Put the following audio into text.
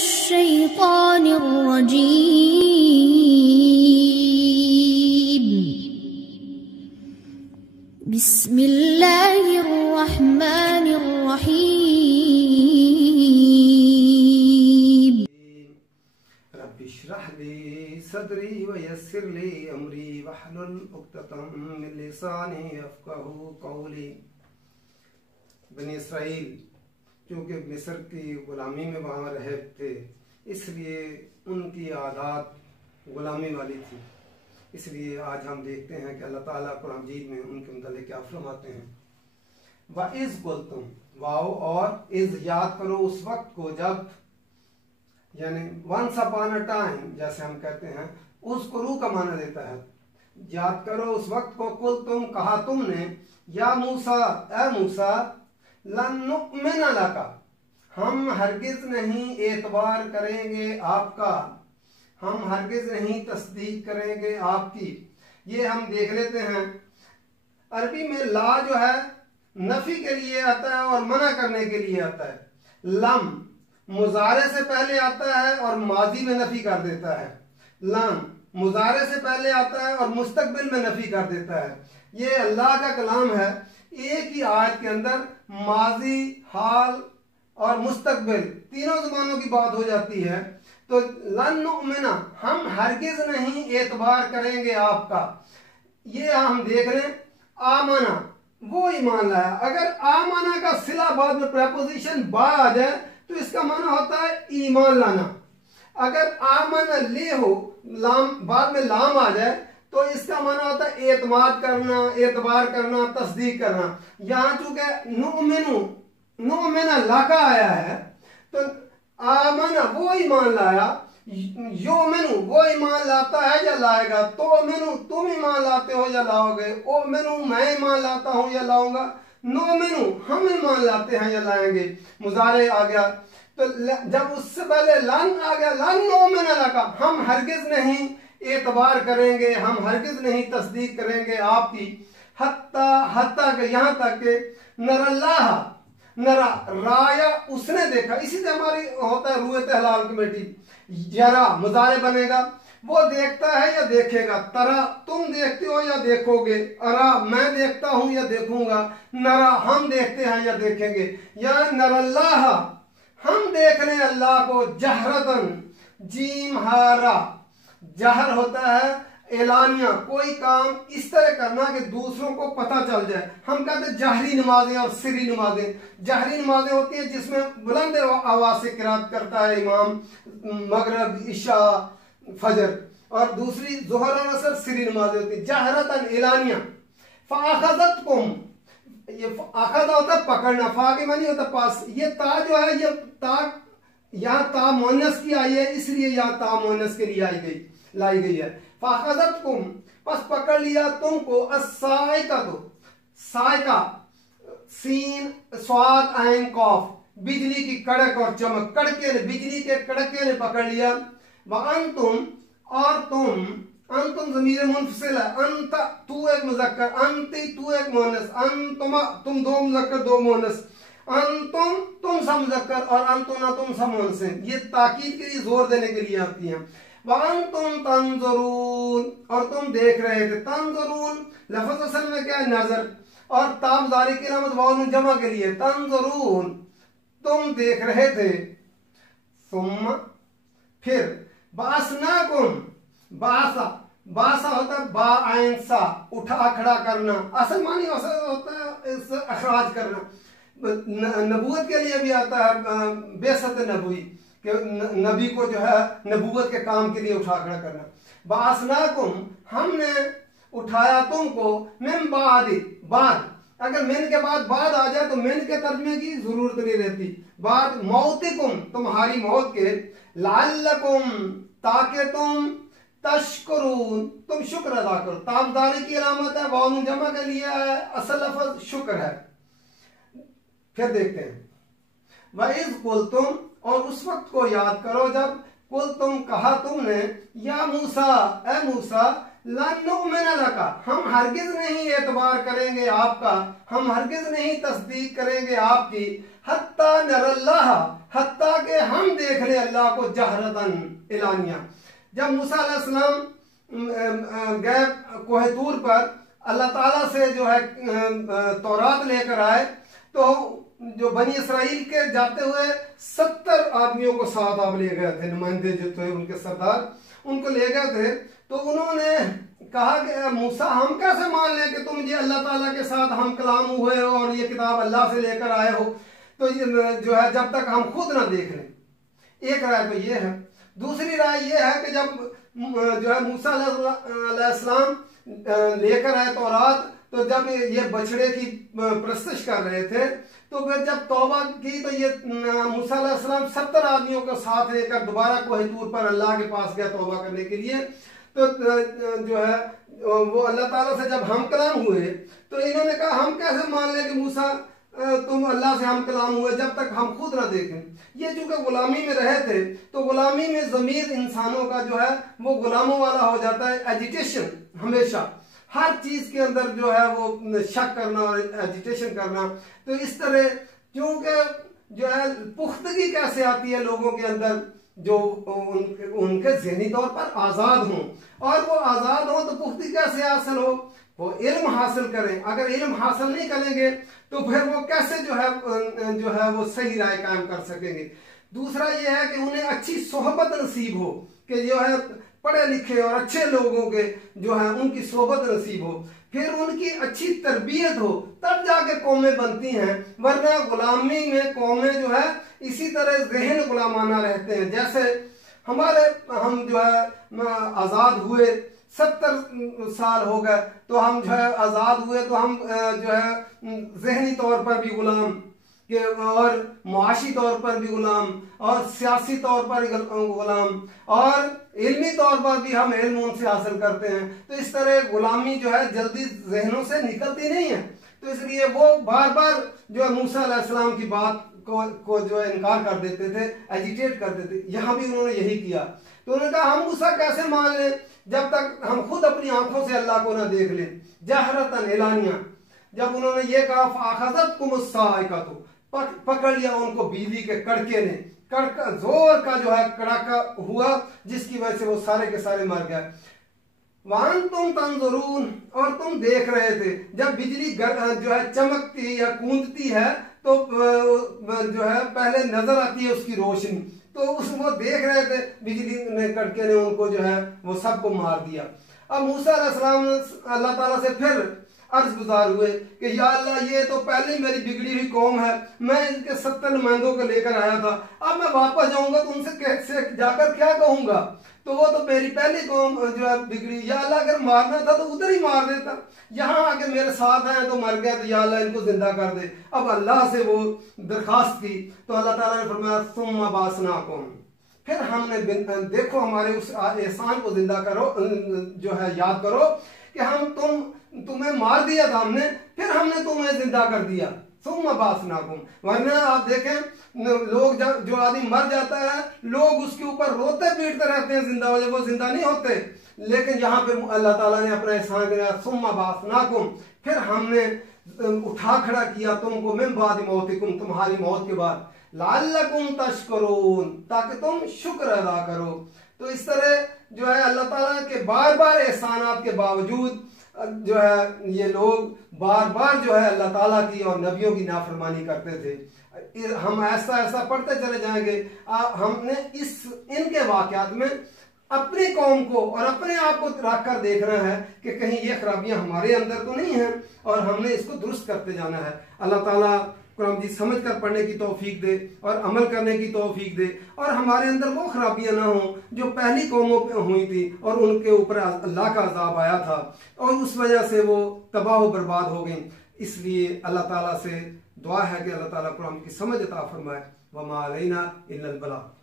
मिनश्शैतानिर रजीम। बिस्मिल्लाहिर रहमानिर रहीम। Rabbi इश्रह ली सदरी व यस्सिर ली अमरी वहलुल उक़दतम मिन लिसानी यफ़क़हू क़ौली। बनी इसराइल क्योंकि मिस्र की गुलामी में वहाँ रहे थे, इसलिए उनकी आदत गुलामी वाली थी। इसलिए आज हम देखते हैं कि अल्लाह ताला कुरान मजीद में उनके मुतालिक क्या फरमाते हैं। वाइज़ कुल्तुम, वाओ और इज़ याद करो उस वक्त को जब, यानी वंस अपॉन अ टाइम जैसे हम कहते हैं, उस कुरू का माना देता है। याद करो उस वक्त को, कुल तुम कहा तुमने, या मूसा ए मूसा, लन नुअ्मिन लका, हम हरगिज नहीं एतबार करेंगे आपका, हम हरगिज नहीं तस्दीक करेंगे आपकी। ये हम देख लेते हैं, अरबी में ला जो है नफी के लिए आता है और मना करने के लिए आता है। लम मुजारे से पहले आता है और माजी में नफी कर देता है। लम मुजारे से पहले आता है और मुस्तकबिल में नफी कर देता है। ये अल्लाह का कलाम है। एक ही आयत के अंदर माजी, हाल और मुस्तकबिल तीनों ज़मानों की बात हो जाती है। तो लन नुअ्मिना, हम हरगिज नहीं एतबार करेंगे आपका। ये हम देख रहे हैं, आमना वो ईमान लाया। अगर आमना का सिला बाद में प्रेपोजिशन बा आ जाए तो इसका माना होता है ईमान लाना। अगर आमन ले हो, लाम बाद में लाम आ जाए तो इसका माना होता है एतमाद करना, एतबार करना, तस्दीक करना। यहाँ चूंकि नुअ्मिना लाका आया है तो आमना वो ईमान लाया, योमिनु वो ईमान लाता है या लाएगा, तो मिनु तुम ईमान लाते हो या लाओगे, ओ मिनु मैं ईमान लाता हूं या लाऊंगा, नो मिनु हम ईमान लाते हैं या लाएंगे। मुजारे आ गया तो जब उससे पहले लन आ गया, लन नुअ्मिन लका, हम हरगिज नहीं एतबार करेंगे, हम हरगिज नहीं तस्दीक करेंगे आपकी। हत्ता के यहाँ तक के नरल्लाह, नरा राया उसने देखा, इसी से हमारी होता है रुएत हलाल कमेटी। जरा मुजारे बनेगा, वो देखता है या देखेगा। तरा तुम देखते हो या देखोगे, अरा मैं देखता हूं या देखूंगा, नरा हम देखते हैं या देखेंगे। या नरल्लाह हम देख रहे हैं अल्लाह को, जहरतन जीम हारा, जहर होता है एलानिया, कोई काम इस तरह करना कि दूसरों को पता चल जाए। हम कहते हैं जहरी नमाजें और सिरी नमाजें। जहरी नमाजें होती हैं जिसमें बुलंद आवाज से किरात करता है इमाम, मगरब, इशा, फजर, और दूसरी जोहर और असर सिरी नमाजें होती है। जहरतन एलानिया। फाखज़तकुम, ये आखज़ा होता है पकड़ना, फा के मानी होता पास। ये ता जो है, ये ता यहाँ ता मुअन्नस की आई है, इसलिए यहाँ ता मुअन्नस के लिए लाई गई है। फाखज़तकुम बस पकड़ लिया तुमको, अस्साइका तो साइका, सीन स्वाद आइन कौफ, बिजली की कड़क और चमक, कड़के ने, बिजली के कड़के ने पकड़ लिया। व अंतुम और तुम, अंतुम ज़मीर मुनफसिल है, अंत तू एक मुज़क्कर, अंति तू एक मुअन्नस, अंतुमा तुम दो मुज़क्कर दो मुअन्नस, अंतुम तुम सा मुज़क्कर और अंतुना तुम सा मुअन्नस। ये ताकीद के लिए जोर देने के लिए आती हैं। वअंतुम तंजुरून और तुम देख रहे थे। तंजुरून लफ्ज़ असल में क्या है, नजर, और ताबदारी की अलामत वाउ जमा के लिए। तंजुरून तुम देख रहे थे। सुम्मा फिर, बासनाकुम, बासा, बासा होता है बा आइन सा, उठा खड़ा करना, असल मानी होता है इस अखराज करना। नबूवत के लिए भी आता है बेसत नबूई, कि नबी को जो है नबूवत के काम के लिए उठा खड़ा करना। बासनाकुम हमने उठाया तुमको, मिन बाद, अगर मिन के बाद आ जाए तो मिन के तर्जमे की जरूरत नहीं रहती। बाद मौतिकुम तुम्हारी मौत के, लअल्लकुम ताकि तुम, तशकुरून तुम शुक्र अदा करो। ताबदारी की अलामत है, वाउ जमा के लिए है, असल लफ्ज शुक्र है। फिर देखते हैं, वइज़ कुल्तुम और उस वक्त को याद करो जब, कुल तुम कहा तुमने, या मूसा ए मूसा, लन नुअ्मिन लका हम हरगिज नहीं एतबार करेंगे आपका, हम हरगिज नहीं तस्दीक करेंगे आपकी, हत्ता नरल्लाह हत्ता कि हम देख ले अल्लाह को जहरतन एलानिया। जब मूसा अलैहिस्सलाम गए कोह तूर पर, अल्लाह ताला से जो है तौरात लेकर आए, तो जो बनी इसराइल के जाते हुए 70 आदमियों को साथ आप ले गए थे, नुमाइंदे जो थे उनके सरदार, उनको ले गए थे। तो उन्होंने कहा कि मूसा हम कैसे मान लें कि तुम ये अल्लाह ताला के साथ हम कलाम हुए हो और ये किताब अल्लाह से लेकर आए हो, तो जो है जब तक हम खुद ना देख लें। एक राय तो ये है। दूसरी राय ये है कि जब जो है मूसा अलैहिस्सलाम लेकर आए तौरात, तो जब ये बछड़े की प्रस्तश कर रहे थे, तो फिर जब तौबा की तो ये मूसा अलैहिस्सलाम 70 आदमियों को साथ लेकर दोबारा कोह तूर पर अल्लाह के पास गया तौबा करने के लिए। तो जो है वो अल्लाह ताला से जब हम कलाम हुए, तो इन्होंने कहा हम कैसे मान लें कि मूसा तुम अल्लाह से हम कलाम हुए जब तक हम खुद ना देखें। ये चूंकि गुलामी में रहे थे, तो गुलामी में ज़मीर इंसानों का जो है वो गुलामों वाला हो जाता है। एजिटेशन, हमेशा हर चीज के अंदर जो है वो शक करना और एजिटेशन करना। तो इस तरह क्योंकि जो है पुख्तगी कैसे आती है लोगों के अंदर, जो उनके ज़हनी तौर पर आज़ाद हों, और वो आज़ाद हों तो पुख्तगी कैसे हासिल हो, वो इल्म हासिल करें। अगर इल्म हासिल नहीं करेंगे तो फिर वो कैसे जो है वो सही राय कायम कर सकेंगे। दूसरा ये है कि उन्हें अच्छी सोहबत नसीब हो, कि जो है पढ़े लिखे और अच्छे लोगों के जो है उनकी सोहबत नसीब हो, फिर उनकी अच्छी तरबियत हो, तब जाके कौमें बनती हैं। वरना गुलामी में कौमें जो है इसी तरह ज़हन गुलामाना रहते हैं। जैसे हम जो है आज़ाद हुए, 70 साल हो गए, तो हम जो है आज़ाद हुए, तो हम जो है ज़हनी तौर पर भी गुलाम के, और मुआशी तौर पर भी गुलाम, और सियासी तौर पर गुलाम, और इल्मी तौर पर भी हम इल्म उनसे हासिल करते हैं। तो इस तरह गुलामी जो है जल्दी जहनों से निकलती नहीं है। तो इसलिए वो बार बार जो है मूसा अलैहिस्सलाम की बात को जो है इनकार कर देते थे, एजिटेट कर देते। यहाँ भी उन्होंने यही किया। तो उन्होंने कहा हम मूसा कैसे मान लें जब तक हम खुद अपनी आंखों से अल्लाह को ना देख लें। जहरतन एलानिया, जब उन्होंने ये कहा फाखज़तकुम अस्साइक़तु, पकड़ लिया उनको बिजली के कड़के ने, कड़का जोर का जो है कड़ाका हुआ, जिसकी वजह से वो सारे के सारे मर गए। वान तुम तंजुरून, और तुम देख रहे थे। जब बिजली जो है चमकती या कूदती है, तो जो है पहले नजर आती है उसकी रोशनी, तो वो देख रहे थे, बिजली ने कड़के ने उनको जो है वो सबको मार दिया। अब मूसा अलैहिस्सलाम अल्लाह ताला से फिर अर्ज गुजार हुए कि या अल्लाह, ये तो पहले ही मेरी बिगड़ी हुई कौम है, मैं इनके 70 नुमाइंदों को लेकर आया था, अब मैं वापस जाऊंगा तो उनसे कैसे जाकर क्या कहूंगा, तो वो तो मेरी पहली कौम जो है बिगड़ी। या अल्लाह, अगर मारना था तो उधर ही मार देता, यहाँ आके मेरे साथ आए तो मर गया, तो या अल्लाह इनको जिंदा कर दे। अब अल्लाह से वो दरखास्त की, तो अल्लाह ताला ने फरमाया सुम्मा बासनाकुम, फिर हमने देखो हमारे उस एहसान को जिंदा करो, जो है याद करो कि हम तुम्हें मार दिया था हमने, फिर हमने तुम्हें जिंदा कर दिया। सुम्मा बासनाकुम, वरना आप देखें लोग जो आदमी मर जाता है, लोग उसके ऊपर रोते पीटते रहते हैं जिंदा हो जाए, वो जिंदा नहीं होते। लेकिन यहाँ पे अल्लाह ताला ने अपना एहसान किया, सुम्मा बासनाकुम, फिर हमने उठा खड़ा किया तुमको मिन बाद मौतिकुम, तुम्हारी मौत के बाद, लअल्लकुम तशकुरून, ताकि तुम शुक्र अदा करो। तो इस तरह जो है अल्लाह ताला के बार बार एहसानात के बावजूद जो है ये लोग बार बार जो है अल्लाह ताला की और नबियों की नाफरमानी करते थे। हम ऐसा ऐसा पढ़ते चले जाएंगे। हमने इनके वाकयात में अपनी कौम को और अपने आप को रख कर देखना है कि कहीं ये खराबियां हमारे अंदर तो नहीं है, और हमने इसको दुरुस्त करते जाना है। अल्लाह ताला कुरान जी समझ कर पढ़ने की तौफीक दे और अमल करने की तौफीक दे, और हमारे अंदर वो खराबियां ना हो जो पहली कौमों पे हुई थी और उनके ऊपर अल्लाह का अज़ाब आया था और उस वजह से वो तबाह बर्बाद हो गई। इसलिए अल्लाह ताला से दुआ है कि अल्लाह ताला कुरान की समझ अता फरमाए। वमा अलैना इल्लल बलाग।